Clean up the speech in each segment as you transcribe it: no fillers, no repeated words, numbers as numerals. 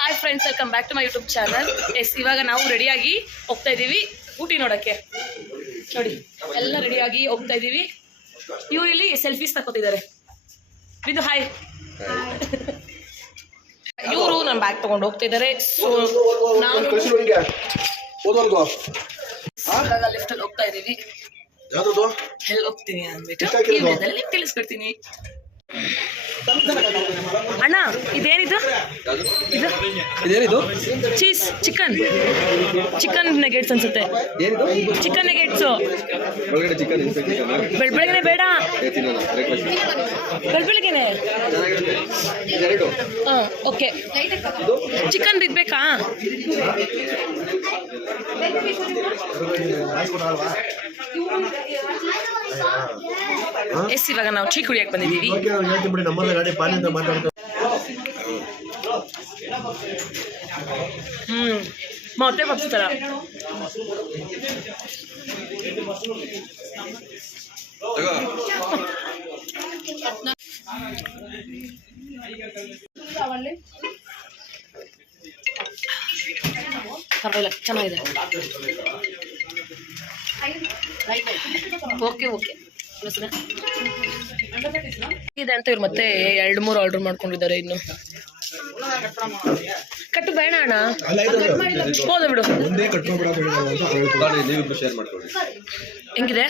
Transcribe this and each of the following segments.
Hi friends, welcome back to my YouTube channel. Yes, ಇವಾಗ ನಾವು ರೆಡಿಯಾಗಿ ಹೋಗ್ತಾ ಇದ್ದೀವಿ ಊಟಿ ನೋಡೋಕ್ಕೆ. ನೋಡಿ, ಎಲ್ಲ ರೆಡಿಯಾಗಿ ಹೋಗ್ತಾ ಇದ್ದೀವಿ. ಇವ್ರು ಇಲ್ಲಿ ಸೆಲ್ಫೀಸ್ ತಗೋತಿದ್ದಾರೆ. ಬಿಂದು ಹಾಯ್. ಇವರು ನಮ್ಮ ಬ್ಯಾಗ್ ತಗೊಂಡು ಹೋಗ್ತಾ ಇದ್ದಾರೆ. ಸೊ ನಾನು ಲಿಫ್ಟ್ ಅಲ್ಲಿ ಹೋಗ್ತಾ ಇದ್ದೀವಿ. ಎಲ್ಲಿ ಹೋಗ್ತೀನಿ ಅಂದ್ಬಿಟ್ಟು ತಿಳಿಸ್ಕೊಡ್ತೀನಿ. ಅಣ್ಣ, ಇದೇನಿದು? ಇದೇನಿದು? ಚೀಸ್ ಚಿಕನ್ ನೆಗೆಟ್ಸ್ ಅನ್ಸುತ್ತೆ. ಚಿಕನ್ ನೆಗೆಟ್ಸು. ಬೆಳಗ್ಗೆನೆ ಬೇಡ, ಬೆಳಗ್ಗೆನೆ. Okay, chicken ಇರ್ಬೇಕಾ? ಎಸ್, ಇವಾಗ ನಾವು ಟೀ ಕುಡಿಯಕ್ಕೆ ಬಂದಿದ್ದೀವಿ. ಮೊಟ್ಟೆ ಬರ್ಸ್ತಾರ. ಪರವಾಗಿಲ್ಲ, ಚೆನ್ನಾಗಿದೆ. ಓಕೆ ಇದೆ ಅಂತ ಇವ್ರು ಮತ್ತೆ 2-3 ಆರ್ಡರ್ ಮಾಡ್ಕೊಂಡಿದ್ದಾರೆ. ಇನ್ನು ಕಟ್ಟು ಬೇಡ ಅಣ್ಣ, ಹೋದ ಬಿಡು. ಹೆಂಗಿದೆ?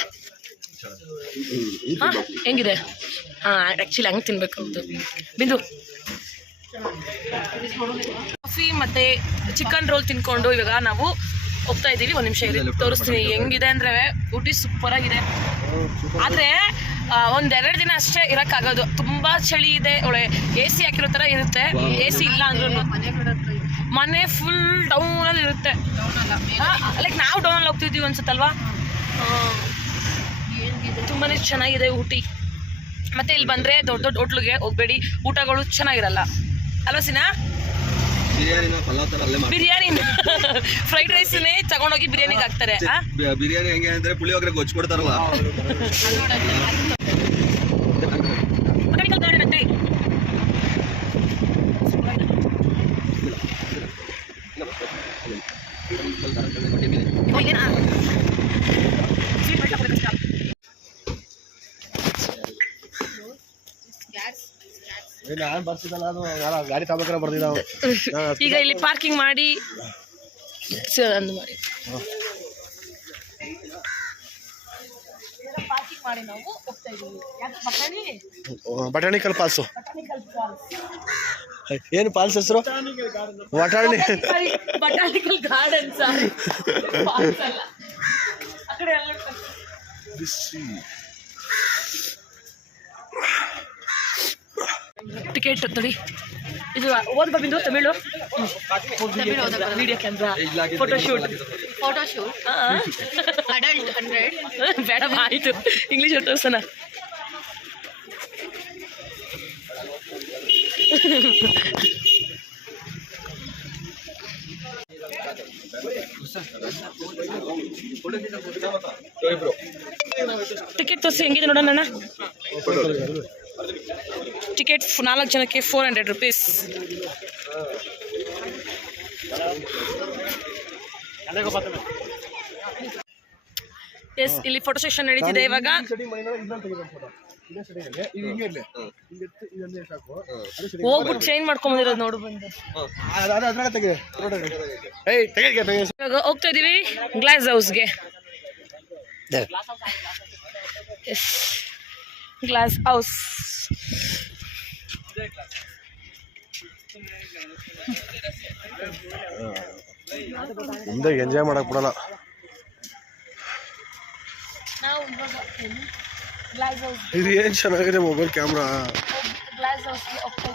ಹೆಂಗಿದೆ? ಆಕ್ಚುಲಿ ಹಂಗೆ ತಿನ್ಬೇಕು. ಬಿಂದು ಕಾಫಿ ಮತ್ತೆ ಚಿಕನ್ ರೋಲ್ ತಿನ್ಕೊಂಡು ಇವಾಗ ನಾವು ಹೋಗ್ತಾ ಇದ್ದೀವಿ. ಒಂದು ನಿಮಿಷ ಇರಿ, ತೋರಿಸ್ತೀನಿ ಹೆಂಗಿದೆ ಅಂದ್ರೆ. ಊಟಿ ಸೂಪರ್ ಆಗಿದೆ. ಆದ್ರೆ 1-2 ದಿನ ಅಷ್ಟೇ ಇರಕ್ಕಾಗೋದು. ತುಂಬಾ ಚಳಿ ಇದೆ. ಒಳ್ಳೆ AC ಹಾಕಿರೋ ತರ ಇರುತ್ತೆ. AC ಇಲ್ಲ ಅಂದ್ರೂ ಮನೆ ಫುಲ್ ಡೌನ್ ಅಲ್ಲಿ ಇರುತ್ತೆ. ಲೈಕ್ ನಾವು ಡೌನ್ ಅಲ್ಲಿ ಹೋಗ್ತಿದ್ದೀವಿ ಅನ್ಸುತ್ತಲ್ವಾ. ತುಂಬಾನೇ ಚೆನ್ನಾಗಿದೆ ಊಟಿ. ಮತ್ತೆ ಇಲ್ಲಿ ಬಂದ್ರೆ ದೊಡ್ಡ ದೊಡ್ಡ ಹೋಟ್ಲಿಗೆ ಹೋಗ್ಬೇಡಿ, ಊಟಗಳು ಚೆನ್ನಾಗಿರಲ್ಲ ಅಲ್ವಾ ಸಿನಾ? ಬಿರಿಯಾನಿ ಫ್ರೈಡ್ ರೈಸ್ನೇ ತಗೊಂಡೋಗಿ ಬಿರಿಯಾನಿಗೆ ಹಾಕ್ತಾರೆ. ಬಿರಿಯಾನಿ ಹೆಂಗೆ ಅಂದ್ರೆ ಪುಳಿಯೋಗರೆ ಗೊಚ್ಕೊಡ್ತಾರಲ್ಲ. ಗಾಡಿ ತಗೋಬೇಕಾರ ಬರ್ತಿದ್ದ. ಈಗ ಇಲ್ಲಿ ಪಾರ್ಕಿಂಗ್ ಮಾಡಿ ನಾವು ಹೋಗ್ತಾ ಇದ್ದೀವಿ. ಬಟಾಣಿಕಲ್ ಪಾಲ್ಸು. ಏನು ಪಾಲ್ಸ್ ಹೆಸರು? ಬಟಾಣಿಕಲ್ ಗಾರ್ಡನ್ಸ್. ಟಿಕೆಟ್ ತಡಿ. ಇದು ಓದ್ ಬಂದು Tamil video camera photoshoot adult 100 ಬೇಡ ಆಯಿತು. ಇಂಗ್ಲೀಷ್ ತೋರ್ಸೋಣ. ಟಿಕೆಟ್ ತೋರಿಸಿ ಹೆಂಗಿದೆ ನೋಡೋಣ ಅಣ್ಣ. ಟಿಕೆಟ್ 4 ಜನಕ್ಕೆ 400 ರೂಪೀಸ್. ಎಸ್, ಇಲ್ಲಿ ಫೋಟೋ ಸೆಷನ್ ನಡೀತಿದೆ ಇವಾಗ. ಹೋಗ್ಬಿಟ್ಟು ಚೇಂಜ್ ಮಾಡ್ಕೊಂಡ್ಬಂದಿರೋದು ನೋಡು. ಬಂದು ಇವಾಗ ಹೋಗ್ತಾ ಇದೀವಿ ಗ್ಲಾಸ್ ಹೌಸ್ಗೆ. Yes, glass house. ಮುಂದೆ ಎಂಜಾಯ್ ಮಾಡಕ್ ಬಿಡಲ್ಲ. ಇದು ಏನ್ ಚೆನ್ನಾಗಿದೆ ಮೊಬೈಲ್ ಕ್ಯಾಮ್ರಾ. ಗ್ಲಾಸ್ ಹೌಸ್ಗೆ ಹೋಗ್ತಾ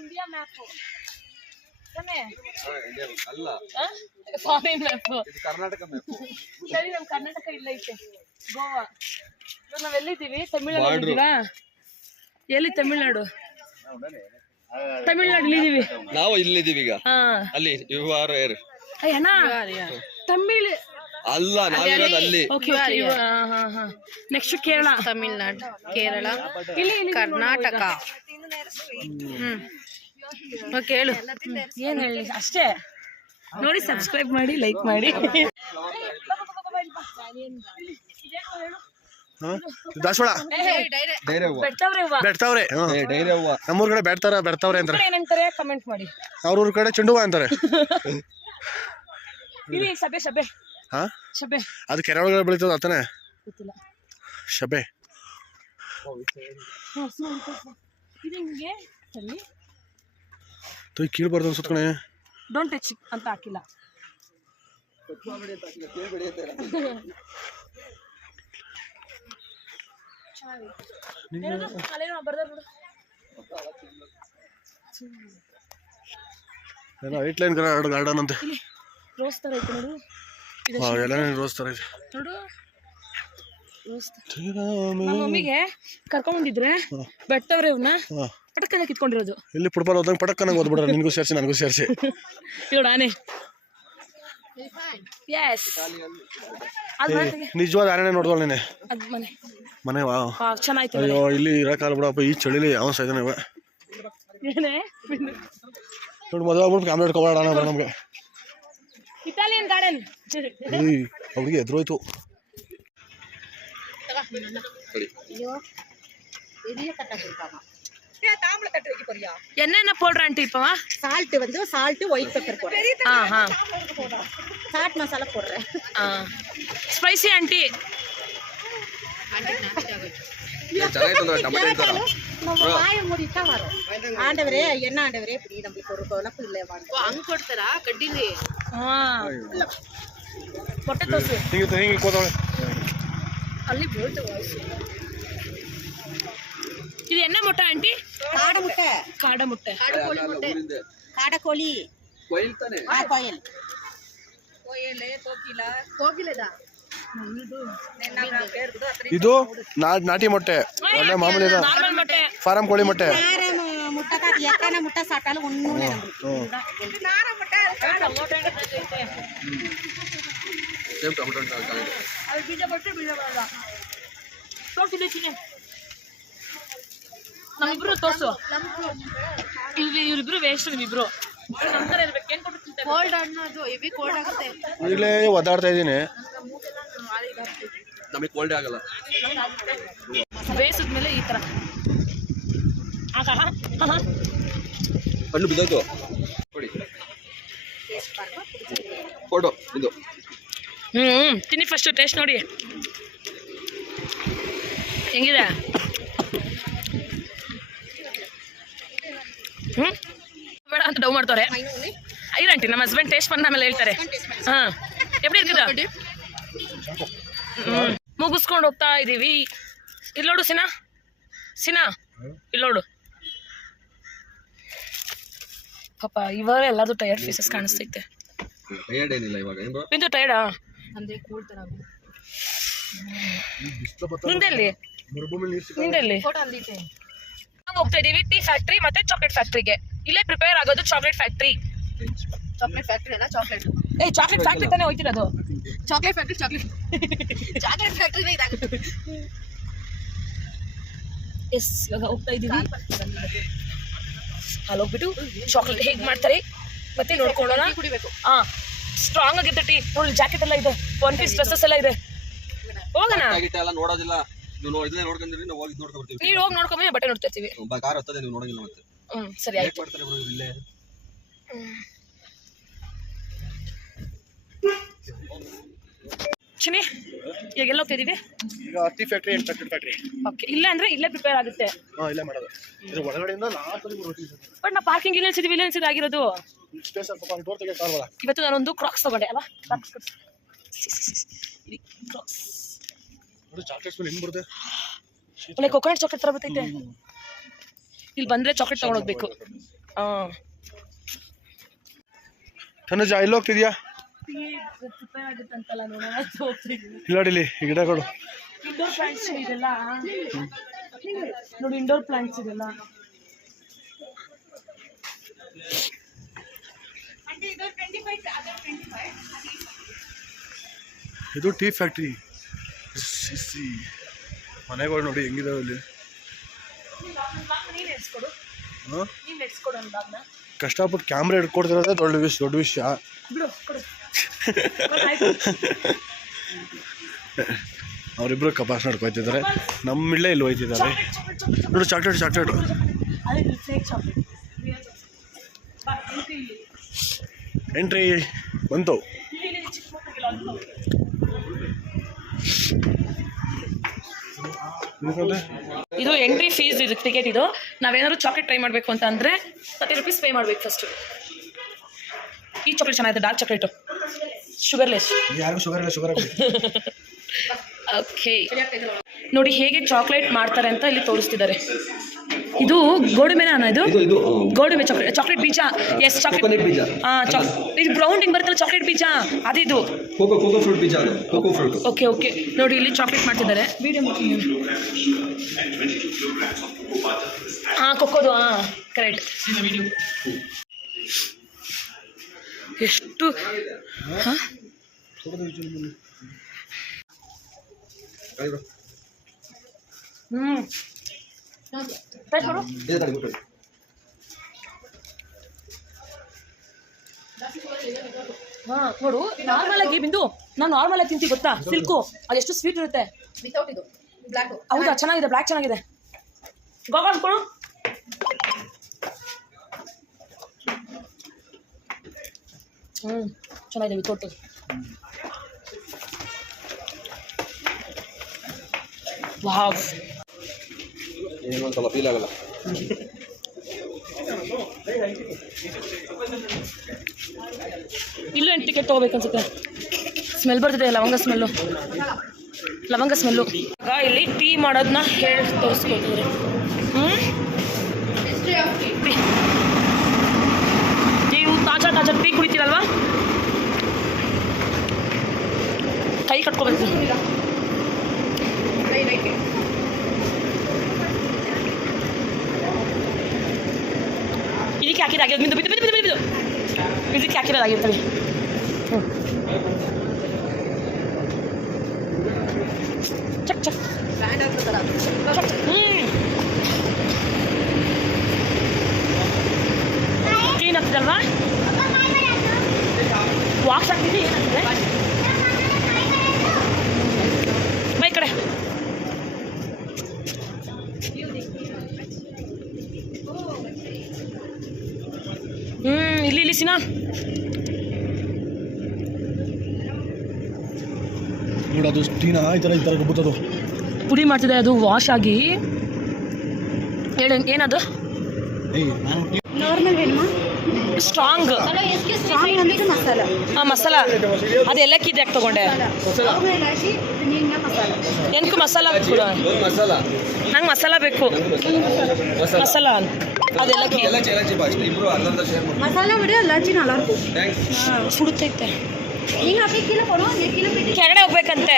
ಇಂಡಿಯಾ ಮ್ಯಾಪ್ ಅಲ್ಲ, ಫಾರಿನ್ ಮ್ಯಾಪ್. ಕರ್ನಾಟಕ ಮ್ಯಾಪ್. ಸರಿ, ನಮ್ಮ ಕರ್ನಾಟಕ ಇಲ್ಲ ಐತೆ, ಗೋವಾ. ನಾವೆಲ್ಲಿದ್ದೀವಿ? ತಮಿಳ್ನಾಡು. ಎಲ್ಲಿ ತಮಿಳ್ನಾಡು ಇಲ್ಲಿದೀವಿ ನಾವು ಇಲ್ಲಿದ್ದೀವಿ ಈಗ ಹಾ ಅಲ್ಲಿ ಯು ಆರ್ ಏರ್ ಅಣ್ಣ ತಮಿಳ್ ಅಲ್ಲ ನಾವಿರೋದು ಅಲ್ಲಿ ನೆಕ್ಸ್ಟ್ ಕೇರಳ ತಮಿಳ್ನಾಡು ಕೇರಳ ಇಲ್ಲಿ ಕರ್ನಾಟಕ ಕೇಳು ಏನ್ ಹೇಳಿ ಅಷ್ಟೇ ನೋಡಿ ಸಬ್ಸ್ಕ್ರೈಬ್ ಮಾಡಿ ಲೈಕ್ ಮಾಡಿ ದಾಸವಾಳ ಡೈರೆ ಹೂವ ಬೆಡ್ತಾವ್ರೆ ಹೂವ ಬೆಡ್ತಾವ್ರೆ ಡೈರೆ ಹೂವ ನಮ್ಮೂರ್ ಕಡೆ ಬೆಡ್ತಾವ್ರೆ ಅಂತಾರೆ ಏನಂತಾರೆ ಕಮೆಂಟ್ ಮಾಡಿ ಅವ್ರೂರ್ ಕಡೆ ಚೆಂಡು ಹೂವ ಅಂತಾರೆ ಇಲ್ಲಿ ಸಭೆ ಹಾ ಶಬೆ ಅದು ಕೆರೆ ಒಳಗಡೆ ಬೆಳೀತದ ಅತನೇ ಗೊತ್ತಿಲ್ಲ ಶಬೆ ಇದು ಹಿಂಗೆ ಸರಿ ತೊಯ್ ಕೀಳ್ಬಾರ್ದು ಅನ್ಸುತ್ತೆ ಡೋಂಟ್ ಟಚ್ ಅಂತ ಹಾಕಿಲ್ಲ ಏನೋ 8 ಲೈನ್ ಗಾರ್ಡನ್ ಅಂತೆ ರೋಸ್ ತರ ಐತೆ ನೋಡು ಎಲ್ಲ ರೋಸ್ ತರ ಇದೆ ನೋಡು ನಮ್ಮ ಮಮ್ಮಿಗೆ ಕರ್ಕೊಂಡ್ಬಂದಿದ್ರೆ ಬೆಟ್ಟವ್ರೆ ಇವನ್ನ ಪಟಕ್ಕನೆ ಕಿತ್ಕೊಂಡಿರೋದು ಇಲ್ಲಿ ಫುಟ್ಬಾಲ್ ಹೋದಂಗೆ ಪಟಕ್ಕ ನಂಗೆ ಓದ್ಬಿಡ್ರೆ ನಿನಗೂ ಸೇರಿಸಿ ನನಗೂ ಸೇರಿಸಿ ನೋಡು ಆನೆ ಎಸ್ ನಿಜವಾದ ಆನೆ ನೋಡ್ದೋಳ ನೀನೆ ಅದು ಮನೆ ವಾ ಚೆನ್ನಾಯ್ತು ಅಯ್ಯೋ ಇಲ್ಲಿ ಇರಕಾಲ ಬಿಡಪ್ಪ ಈ ಚಳಿಲಿ ಯಾವ ಸಾಯ್ತಾನೆ ಏನೇ ನೋಡಿ ಮದುವೆ ಆಗ್ಬಿಟ್ಟು ಆಮ್ಲೆಟ್ ಕಬಾಡ ನಮಗೆ ಇಟಾಲಿಯನ್ ಗಾರ್ಡನ್ ಅವ್ರಿಗೆ ಎದುರೋಯ್ತು என்னென்ன போடுற ஆண்டி இப்பவா சால்ட் வந்து சால்ட் ஒயிட் பெப்பர் போடுறேன் சாட் மசாலா போடுறேன் ஸ்பைசி ஆண்டி நம்ம வாயை மூடிட்டா வரும் ஆண்டவரே என்ன ஆண்டவரே இப்படி நம்மளுக்கு ஒரு குழப்பு இல்லை அங்க கொடுத்தரா கட்டிலே ಮೊಟ್ಟೆ ತೋರಿಸು ಹಿಂಗೆ ಕೂತವಳೆ ಅಲ್ಲಿ ಬೋಲ್ಟ್ ವಾಯ್ಸ್ ಇದು ಎನ್ನ ಮೊಟ್ಟೆ ಆಂಟಿ காடை முட்டை ಕಾಡ ಮೊಟ್ಟೆ காடை கோழி ಕೊಯ್ಲ್ ತಾನೆ கோயில் கோகிலதா ಇದು ನಾಟಿ ಮೊಟ್ಟೆ ಒಳ್ಳೆ ಮಾಮೂಲಿ ಇದು ನಾರ್ಮಲ್ ಮೊಟ್ಟೆ ಫಾರಂ ಕೋಳಿ ಮೊಟ್ಟೆ முட்டை காட்டி எத்தனை முட்டை சாப்பிட்டாலும் ஒண்ணும் ಸೇಮ್ ಟೊಮೆಟೊ ಅದು ಬೀಜ ಬಟ್ಟೆ ಬೀಜ ಬರಲ್ಲ ತೋರಿಸಿದೆ ಚಿನ್ನೆ ನಮ್ಮಿಬ್ರು ತೋರ್ಸು ಇವ್ರಿಬ್ರು ವೇಸ್ಟ್ ನಿಮ್ಮಿಬ್ರು ನಂತರ ಇರ್ಬೇಕು ಏನ್ ಕೊಟ್ಟು ಕೋಲ್ಡ್ ಅನ್ನೋದು ಹೆವಿ ಕೋಲ್ಡ್ ಆಗುತ್ತೆ ಈಗಲೇ ಒದ್ದಾಡ್ತಾ ಇದ್ದೀನಿ ನಮಗೆ ಕೋಲ್ಡ್ ಆಗಲ್ಲ ಬೇಯಿಸಿದ್ಮೇಲೆ ಈ ತರ ಹಣ್ಣು ಬಿದ್ದೋಯ್ತು ಕೊಡಿ ಕೊಡು ಇದು ತಿನ್ನಿ ಫಸ್ಟ್ ಟೇಸ್ಟ್ ನೋಡಿ ಹೆಂಗಿದೆ ಬೇಡ ಅಂತ ಡೌ ಮಾಡ್ತಾರೆ ಐರಂಟಿ ನಮ್ಮ ಹಸ್ಬೆಂಡ್ ಟೇಸ್ಟ್ ಬಂದ ಆಮೇಲೆ ಹೇಳ್ತಾರೆ ಹಾ ಎಪ್ಪಡಿ ಇರ್ಕಿದ ಮುಗಿಸ್ಕೊಂಡು ಹೋಗ್ತಾ ಇದೀವಿ ಇಲ್ಲಿ ನೋಡು ಸಿನಾ ಇಲ್ಲಿ ನೋಡು ಪಾಪ ಇವಾಗ ಎಲ್ಲಾದ್ರು ಟಯರ್ಡ್ ಫೇಸಸ್ ಕಾಣಿಸ್ತೈತೆ ಟಯರ್ಡ್ ಏನಿಲ್ಲ ಇವಾಗ ಏನು ಬಿಂದು ಟಯರ್ಡಾ ಅಂದ್ರೆ ಕೂಲ್ ತರ ನಿಂದೆಲ್ಲಿ ನಿಂದೆಲ್ಲಿ ನಾವು ಹೋಗ್ತಾ ಇದೀವಿ ಟೀ ಫ್ಯಾಕ್ಟ್ರಿ ಮತ್ತೆ ಚಾಕ್ಲೇಟ್ ಫ್ಯಾಕ್ಟ್ರಿಗೆ ಇಲ್ಲೇ ಪ್ರಿಪೇರ್ ಆಗೋದು ಚಾಕ್ಲೇಟ್ ಫ್ಯಾಕ್ಟ್ರಿ ಚಾಕ್ಲೇಟ್ ಫ್ಯಾಕ್ಟ್ರಿ ಅಲ್ಲ ಚಾಕ್ಲೇಟ್ ಚಾಕ್ಲೇಟ್ ಫ್ಯಾಕ್ಟ್ರಿ ತಾನೇ ಹೋಗ್ತಿರೋದು ಚಾಕ್ಲೇಟ್ ಫ್ಯಾಕ್ಟ್ರಿ ಚಾಕ್ಲೇಟ್ ಫ್ಯಾಕ್ಟ್ರಿನೇ ಇದಾಗುತ್ತೆ ಎಸ್ ಇವಾಗ ಹೋಗ್ತಾ ಇದೀವಿ ಅಲ್ಲಿ ಹೋಗ್ಬಿಟ್ಟು ಚಾಕ್ಲೇಟ್ ಹೇಗೆ ಮಾಡ್ತಾರೆ ಮತ್ತೆ ನೋಡ್ಕೊಳ್ಳೋಣ ಕುಡಿಬೇಕು ಹಾ ಸ್ಟ್ರಾಂಗ್ ಆಗಿದ್ದ ಟೀ ನೋಡಿ ಜಾಕೆಟ್ ಎಲ್ಲ ಇದೆ ಒನ್ ಪೀಸ್ ಡ್ರೆಸ್ಸಸ್ ಎಲ್ಲ ಇದೆ ಹೋಗೋಣ ಎಲ್ಲ ನೋಡೋದಿಲ್ಲ ನೀವು ಇದನ್ನೇ ನೋಡ್ಕೊಂಡ್ರಿ ನಾವು ಹೋಗಿ ನೋಡ್ಕೊಂಡು ಬರ್ತೀವಿ ನೀವು ಹೋಗಿ ನೋಡ್ಕೊಂಬ ಬಟ್ಟೆ ನೋಡ್ತಾ ಇರ್ತೀವಿ ಕಾರ್ ಹತ್ತದೆ ನೀವು ನೋಡಂಗಿಲ್ಲ ಮತ್ತೆ ಸರಿ ಆಯ್ತು ಮಾಡ್ತಾರೆ ಬ್ರೋ ಇಲ್ಲೇ ಚಿನಿ ಈಗ ಎಲ್ಲ ಹೋಗ್ತಾ ಇದೀವಿ ಈಗ tea factory and chocolate factory okay ಇಲ್ಲ ಅಂದ್ರೆ ಇಲ್ಲೇ ಪ್ರಿಪೇರ್ ಆಗುತ್ತೆ ಇಲ್ಲೇ ಮಾಡೋದು ಇದ್ರ ಒಳಗಡೆಯಿಂದ ಲಾಸ್ಟ್ ರೋಟಿ ಬಟ್ ನಾ ಪಾರ್ಕಿಂಗ್ ಇಲ್ಲಿ ನಿಲ್ಸಿದ್ವಿ ಇಲ್ಲಿ ನಿಲ್ಸಿದಾಗಿರೋದು ಸ್ಪೇಸ್ ಸ್ವಲ್ಪ ಡೋರ್ ತೆಗೆ ಕಾಲ್ವಲ್ಲ ಇವತ್ತು ನಾನೊಂದು ಕ್ರಾಕ್ಸ್ ತಗೊಂಡೆ ಅಲ್ಲ ಕ್ರಾಕ್ಸ್ ಅದು ಚಾಕ್ಲೇಟ್ ಸ್ಮೆಲ್ ಹೆಂಗ್ ಬರುತ್ತೆ ಒಳ್ಳೆ ಕೊಕೊನಟ್ ಚಾಕ್ಲೇಟ್ ತರ ಬರ್ತೈತೆ ಇಲ್ಲಿ ಬಂದ್ರೆ ಚಾಕ್ಲೇಟ್ ತಗೊಂಡೋಗ್ಬೇಕು ತನುಜ ಎಲ್ಲಿ ಹೋಗ್ತಿದ್ಯಾ ಪ್ರಿಪೇರ್ ಆಗುತ್ತೆ ಅಂತಲ್ಲ ನೋಡೋಣ ಹೋಗ್ತಿದ್ವಿ ಇಲ್ಲ ನೋಡಿಲಿ ಈ ಗಿಡಗಳು ಇಂಡೋರ್ ಪ್ಲಾಂಟ್ಸ್ ಇದೆಲ್ಲ ನೋಡಿ ಇಂಡೋರ್ ಪ್ಲಾಂಟ್ಸ್ ಇದೆಲ್ಲ. ಇದು ಟೀ ಫ್ಯಾಕ್ಟ್ರಿ. ಮನೆಗಳು ನೋಡಿ ಹೆಂಗಿದಾವೆ ಇಲ್ಲಿ. ಕಷ್ಟಪಟ್ಟು ಕ್ಯಾಮ್ರಾ ಹಿಡ್ಕೊಡ್ತಿರೋದೇ ದೊಡ್ಡ ವಿಷಯ. ಅವರಿಬ್ರು ಕಪಾಸ್ ನಡ್ಕೊಯ್ತಿದ್ದಾರೆ. ನಮ್ಮಿಲ್ಲೇ ಇಲ್ಲಿ ಹೋಯ್ತಿದ್ದಾರೆ ನೋಡಿ. ಚಾಕ್ಲೇಟ್ ಎಂಟ್ರಿ ಬಂತು. ಇದು ಎಂಟ್ರಿ ಫೀಸ್, ಇದು ಟಿಕೆಟ್. ಇದು ನಾವೇನಾದ್ರು ಚಾಕ್ಲೇಟ್ ಟ್ರೈ ಮಾಡಬೇಕು ಅಂತ ಅಂದರೆ 30 ರೂಪೀಸ್ ಪೇ ಮಾಡಬೇಕು ಫಸ್ಟು. ಈ ಚಾಕ್ಲೇಟ್ ಚೆನ್ನಾಗಿದೆ, ಡಾರ್ಕ್ ಚಾಕ್ಲೇಟು, ಶುಗರ್ಲೆಸ್. ಓಕೆ, ನೋಡಿ ಹೇಗೆ ಚಾಕ್ಲೇಟ್ ಮಾಡ್ತಾರೆ ಅಂತ ಇಲ್ಲಿ ತೋರಿಸ್ತಿದ್ದಾರೆ. ಇದು ಗೋಡಂಬಿನ, ಇದು ಗೋಡಂಬಿ ಚಾಕ್ಲೇಟ್ ಬೀಜ. ಎಸ್, ಚಾಕ್ಲೇಟ್ ಬೀಜ. ಇದು ಬ್ರೌನ್ ಹಿಂಗ್ ಬರುತ್ತಲ್ಲ ಚಾಕ್ಲೇಟ್ ಬೀಜ, ಅದಿದು ಕೋಕೋ ಫ್ರೂಟ್ ಬೀಜ. ಓಕೆ ನೋಡಿ ಇಲ್ಲಿ ಚಾಕ್ಲೇಟ್ ಮಾಡ್ತಿದ್ದಾರೆ. ಕೊಕ್ಕೋದು, ಕರೆಕ್ಟ್. ಎಷ್ಟು ನೋಡು, ನಾರ್ಮಲ್ ಆಗಿ ಬಿಂದು ನಾವು ನಾರ್ಮಲ್ ಆಗಿ ತಿಂತೀವಿ ಗೊತ್ತಾ, ಸಿಲ್ಕು ಅದೆಷ್ಟು ಸ್ವೀಟ್ ಇರುತ್ತೆ. ಹೌದಾ, ಚೆನ್ನಾಗಿದೆ, ಬ್ಲ್ಯಾಕ್ ಚೆನ್ನಾಗಿದೆ. ಗೋವಾ ಅನ್ಕೊಳ್ಳು. ಚೆನ್ನಾಗಿದೆ ವಿತೌಟ್. ವಾವ್, ಏನು ಅಂತಲ್ಲ ಫೀಲ್ ಆಗಲ್ಲ. ಇಲ್ಲೂ ಎಂಟು ಟಿಕೆಟ್ ತೊಗೋಬೇಕು ಅನ್ಸುತ್ತೆ. ಸ್ಮೆಲ್ ಬರ್ತಿದೆ, ಲವಂಗ ಸ್ಮೆಲ್ಲು. ಇಲ್ಲಿ ಟೀ ಮಾಡೋದನ್ನ ಹೇಳಿ ತೋರಿಸ್ಕೊಡ್ತಿದ್ದಾರೆ. ನೀವು ತಾಜಾ ಟೀ ಕುಡಿತೀರಲ್ವಾ, ಕೈ ಕಟ್ಕೋಬೇಕು. ಇದಕ್ಕೆ ಹಾಕಿದಾಗಿರೋದು ಬಿದ್ದು ಇದಕ್ಕೆ ಹಾಕಿರೋದಾಗಿರ್ತದೆ. ಚಕ್ ಏನಾಗ್ತದಲ್ವಾ, ವಾಕ್ಸ್ ಆಗ್ತಿದೆ. ಏನಾಗ್ತದೆ ಬೈ ಕಡೆ. ಇಲ್ಲಿ ಸಿನಾ ನೋಡಿ, ಅದು ಟೀನಾ ಈ ಥರ ಗಬ್ಬುತ್ತದು ಪುಡಿ ಮಾಡ್ತಿದೆ. ಅದು ವಾಶ್ ಆಗಿ ಏನದು ಸ್ಟ್ರಾಂಗ್ ಮಸಾಲ. ಅದು ಎಲ್ಲಕ್ಕಿದೆ ಯಾಕೆ ತಗೊಂಡೆ? ಎನ್ಕು ಮಸಾಲ ಕೂಡ, ನಂಗೆ ಮಸಾಲ ಬೇಕು. ಮಸಾಲ ಅದೆಲ್ಲಕ್ಕಿ ಸುಡುತ್ತೈತೆ. ಕೆಳಗಡೆ ಹೋಗ್ಬೇಕಂತೆ.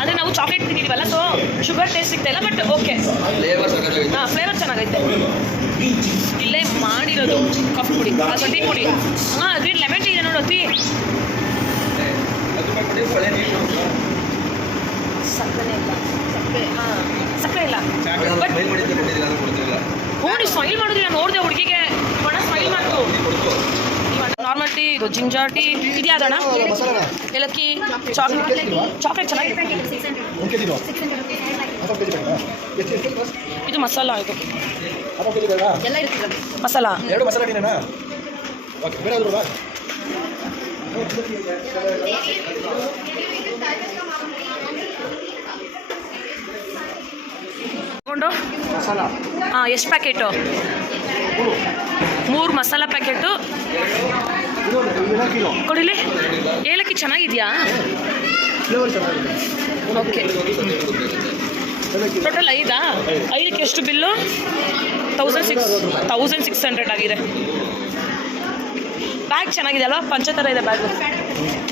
ಅಂದರೆ ನಾವು ಚಾಕ್ಲೇಟ್ ತಿಂದಿದ್ದೀವಲ್ಲ, ಸೊ ಶುಗರ್ ಟೇಸ್ಟ್ ಸಿಗ್ತಾ ಇಲ್ಲ, ಬಟ್ ಓಕೆ. ಫ್ಲೇವರ್ ಚೆನ್ನಾಗೈತೆ. ಇಲ್ಲೇ ಮಾಡಿರೋದು ಕಾಫಿ ಪುಡಿ, ಟೀ ಪುಡಿ. ಅದು ಲೆಮನ್ ಟೀ ಇದೆ ನೋಡು. ಟೀ ಸಕ್ಕರೆ ಇಲ್ಲ ಬಟ್ ನೋಡಿ ಸ್ಮೈಲ್ ಮಾಡಿದ್ರಿ. ನಾನು ನೋಡಿದೆ ಹುಡುಗಿಗೆ ಬಣ್ಣ ಸ್ಮೈಲ್ ಮಾಡ್ತು. ನಾರ್ಮಲ್ ಟೀ, ಇದು ಜಿಂಜರ್ ಟೀ. ಇದು ಯಾವ್ದಣ್ಣ? ಏಲಕ್ಕಿ, ಚಾಕ್ಲೇಟ್ ಚೆನ್ನಾಗಿದೆ. ಇದು ಮಸಾಲ. ಇದು ಮಸಾಲ. ಎಷ್ಟು ಪ್ಯಾಕೆಟು? 3 ಮಸಾಲ ಪ್ಯಾಕೆಟು ಕೊಡಿಲಿ. ಏಲಕ್ಕಿ ಚೆನ್ನಾಗಿದೆಯಾ? ಓಕೆ. ಟೋಟಲ್ 5ಕ್ಕೆ ಎಷ್ಟು ಬಿಲ್ಲು? 1600 ಆಗಿದೆ. ಬ್ಯಾಗ್ ಚೆನ್ನಾಗಿದೆ ಅಲ್ವಾ? ಪಂಚ ಥರ ಇದೆ ಬ್ಯಾಗ್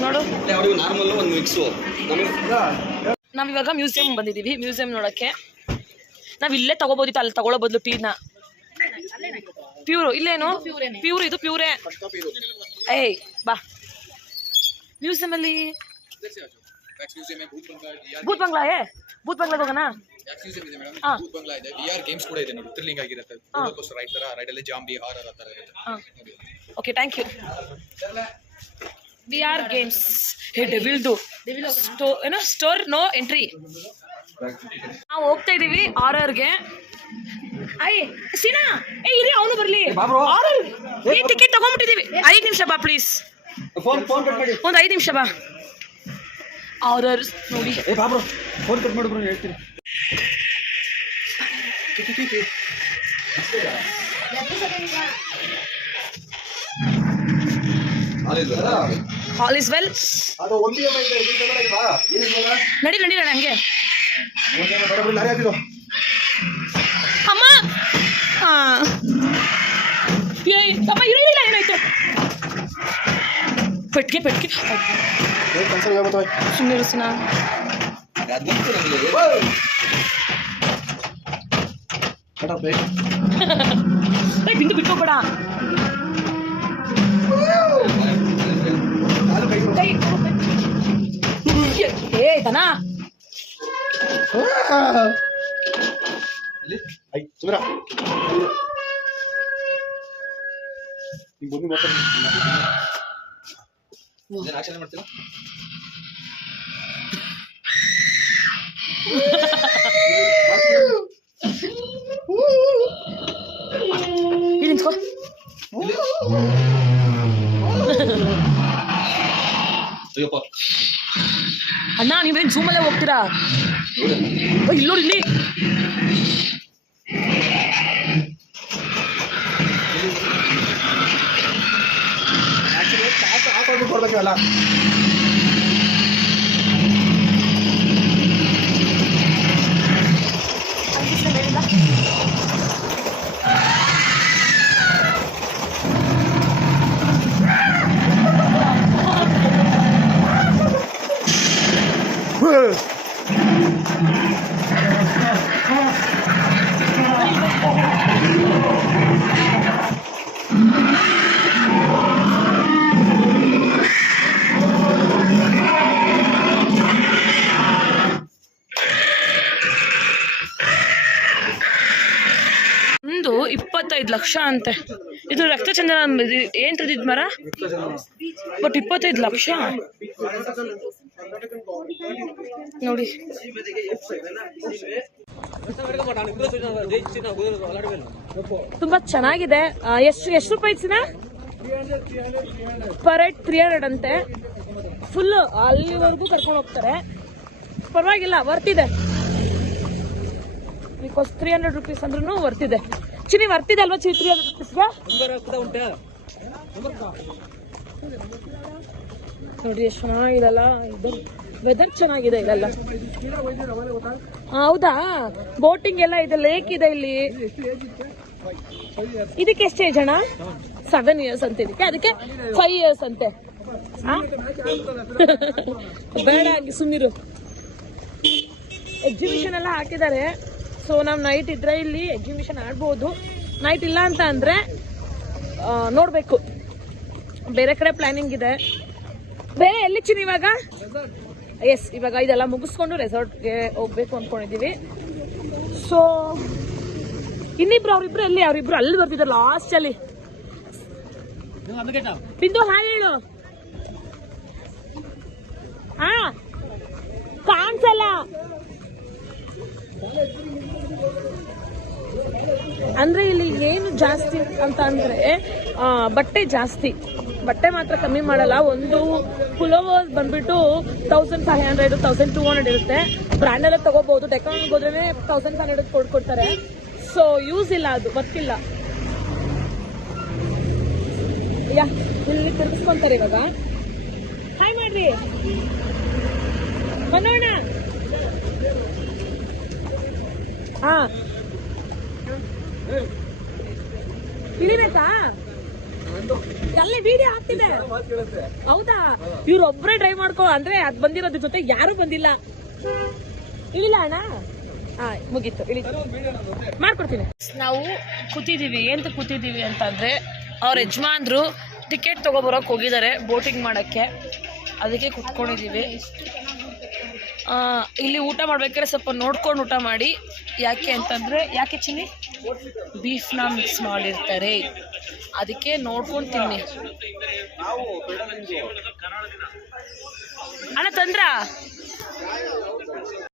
ನೋಡು. ಅವ್ರಿಗೆ ನಾರ್ಮಲ್ ಒಂದು ಮಿಕ್ಸು ನಮಗೆ. ನಾವಿವಾಗ ಮ್ಯೂಸಿಯಂ ಬಂದಿದ್ದೀವಿ. ಮ್ಯೂಸಿಯಂ ನೋಡೋಕ್ಕೆ ನಾವು ಇಲ್ಲೇ ತಗೋಬೋದಿತ್ತು, ಅಲ್ಲಿ ತಗೊಳ್ಳೋ ಬದಲು ಟೀನ. ಪ್ಯೂರು ಇಲ್ಲೇನು ಪ್ಯೂರ್, ಇದು ಪ್ಯೂರೇ. ಏಯ್ ಬಾ. ಮ್ಯೂಸಿಯಂ ಅಲ್ಲಿ ಭೂತ್ ಬಂಗ್ಲಾ ಭೂತ್ ಬಂಗ್ಲಾಗ ಹೋಗೋಣ. Okay thank you. VR games. ಡೆವಿಲ್ದು ಏನೋ ಸ್ಟೋರ್ ನೋ ಎಂಟ್ರಿ. ನಾವು ಹೋಗ್ತಾ ಇದೀವಿ ಹಾರರ್ಗೆ. ಸೀನಾ ಇರಿ, ಅವನು ಬರ್ಲಿ. ಟಿಕೆಟ್ ತಗೊಂಡ್ಬಿಟ್ಟಿದೀವಿ. 5 ನಿಮಿಷ ಬಾ ಪ್ಲೀಸ್, ಒಂದು 5 ನಿಮಿಷ ಬಾ. ಹಾರರ್ ನೋಡಿ. ಫೋನ್ ಕಟ್ ಮಾಡಿದ್ರು ಹೇಳ್ತೀನಿ. All is well. ನಡಿ ನಡಿ ನಡಿ ಹಂಗೆ. ಅಮ್ಮ ಅಮ್ಮ ಇರಲಿಲ್ಲ, ಏನಾಯ್ತು? ಪೆಟ್ಗೆ ಪೆಟ್ಗೆ ಸುಮ್ಮನೆ ಸಿನ. ಬಿಂದು ಬಿಟ್ಕೋಬೇಡ. ಏತನಾ ಮಾಡ್ತೀರಾ? ಇಲ್ಲಿ ನಿಂತ್ಕೋ. ಅಣ್ಣ ನೀವೇನು ಜೂಮಲ್ಲೇ ಹೋಗ್ತೀರಾ? ಇಲ್ಲಿ ನೋಡಿ, ಇಲ್ಲಿ ಕೊಡ್ಬೇಕಲ್ಲ. ಒಂದು 25 ಲಕ್ಷ ಅಂತೆ. ಇದು ರಕ್ತಚಂದನ ಏನ್ರದ್ದು ಇದು ಮರ? ಬಟ್ 25 ಲಕ್ಷ ನೋಡಿ. ತುಂಬಾ ಚೆನ್ನಾಗಿದೆ. ಎಷ್ಟು ರೂಪಾಯಿ ಪರ್ ಹೆಡ್? 300 ಅಂತೆ. ಫುಲ್ ಅಲ್ಲಿವರೆಗೂ ಕರ್ಕೊಂಡು ಹೋಗ್ತಾರೆ. ಪರವಾಗಿಲ್ಲ, ವರ್ತಿದೆ. ಬಿಕಾಸ್ 300 ರುಪೀಸ್ ಅಂದ್ರೂ ವರ್ತಿದೆ. ಚಿನಿ ವರ್ತಿದೆ ಅಲ್ವಾ ಚಿ? 300 ರುಪೀಸ್ಗೆ ನೋಡಿ ಎಷ್ಟು ಚೆನ್ನಾಗಿದೆಲ್ಲ. ಇದು ವೆದರ್ ಚೆನ್ನಾಗಿದೆ ಇಲ್ಲೆಲ್ಲ. ಹೌದಾ? ಬೋಟಿಂಗ್ ಎಲ್ಲ ಇದೆ, ಲೇಕ್ ಇದೆ ಇಲ್ಲಿ. ಇದಕ್ಕೆ ಎಷ್ಟು ಏಜ್ ಅಣ್ಣ? 7 ಇಯರ್ಸ್ ಅಂತ. ಅದಕ್ಕೆ 5 ಇಯರ್ಸ್ ಅಂತೆ. ಬೇಡ ಹಂಗೆ ಸುಮ್ಮನಿರು. ಎಕ್ಸಿಬಿಷನ್ ಎಲ್ಲ ಹಾಕಿದ್ದಾರೆ. ಸೊ ನಾವು ನೈಟ್ ಇದ್ರೆ ಇಲ್ಲಿ ಎಕ್ಸಿಬಿಷನ್ ಆಡ್ಬೋದು. ನೈಟ್ ಇಲ್ಲ ಅಂತ ಅಂದ್ರೆ ನೋಡ್ಬೇಕು. ಬೇರೆ ಕಡೆ ಪ್ಲಾನಿಂಗ್ ಇದೆ. ಬೇರೆ ಎಲ್ಲಿ ಚಿನ್ನ ಇವಾಗ? ಎಸ್, ಇವಾಗ ಇದೆಲ್ಲ ಮುಗಿಸ್ಕೊಂಡು ರೆಸಾರ್ಟ್ಗೆ ಹೋಗ್ಬೇಕು ಅಂದ್ಕೊಂಡಿದ್ದೀವಿ. ಸೊ ಇನ್ನಿಬ್ರು ಅವರಿಬ್ರು ಎಲ್ಲಿ? ಅವರಿಬ್ರು ಅಲ್ಲಿ ಬರ್ತಿದ್ದಾರೆ ಲಾಸ್ಟ್ ಅಲ್ಲಿ. ಬಿಂದು ಹಾಯ್ ಹೇಳು. ಹಾ ಕಾಣಿಸಲ್ಲ ಅಂದ್ರೆ ಇಲ್ಲಿ ಏನು ಜಾಸ್ತಿ ಅಂತ ಅಂದ್ರೆ ಬಟ್ಟೆ ಜಾಸ್ತಿ. ಬಟ್ಟೆ ಮಾತ್ರ ಕಮ್ಮಿ ಮಾಡಲ್ಲ. ಒಂದು ಪುಲೋವರ್ ಬಂದ್ಬಿಟ್ಟು 1500 1200 ಇರುತ್ತೆ. ಬ್ರ್ಯಾಂಡ್ ಎಲ್ಲ ತಗೋಬಹುದು. ಡೆಕಾನ್ಗೆ ಹೋದ್ರೆ 1500 ಕೊಡ್ತಾರೆ. ಸೊ ಯೂಸ್ ಇಲ್ಲ, ಅದು ಗೊತ್ತಿಲ್ಲ. ಯಾ ಇಲ್ಲಿ ತಿರ್ಗಿಸ್ಕೊಂತಾರೆ ಇವಾಗ. ಹಾಯ್ ಮಾಡ್ರಿ, ಬನ್ನೋಣ. ಹಾ ಇಳಿಬೇಕಾ? ಅಲ್ಲೇ ವಿಡಿಯೋ ಆಗ್ತಿದೆ. ಹೌದಾ? ಇವ್ರೊಬ್ರೇ ಡ್ರೈವ್ ಮಾಡ್ಕೋ ಅಂದ್ರೆ ಅದ್ ಬಂದಿರೋದ್ರ ಜೊತೆ ಯಾರು ಬಂದಿಲ್ಲ. ಇಳಿಲ್ಲ ಅಣ್ಣ? ಮುಗೀತು, ಇಳಿ ಮಾಡ್ಕೊಡ್ತೀನಿ. ನಾವು ಕೂತಿದೀವಿ. ಎಂತ ಕೂತಿದೀವಿ ಅಂತಂದ್ರೆ ಅವ್ರ ಯಜಮಾನ್ರು ಟಿಕೆಟ್ ತಗೊಬರೋಕೆ ಹೋಗಿದ್ದಾರೆ ಬೋಟಿಂಗ್ ಮಾಡಕ್ಕೆ, ಅದಕ್ಕೆ ಕುತ್ಕೊಂಡಿದೀವಿ. ಇಲ್ಲಿ ಊಟ ಮಾಡ್ಬೇಕಾದ್ರೆ ಸ್ವಲ್ಪ ನೋಡ್ಕೊಂಡು ಊಟ ಮಾಡಿ. ಯಾಕೆ ಅಂತಂದ್ರೆ, ಯಾಕೆ ಚಿನ್ನಿ? ಬೀಫ್ನ ಮಿಕ್ಸ್ ಮಾಡಿರ್ತಾರೆ, ಅದಕ್ಕೆ ನೋಡ್ಕೊಂಡು ತಿನ್ನಿ. ಅಣ್ಣ ತಂದ್ರ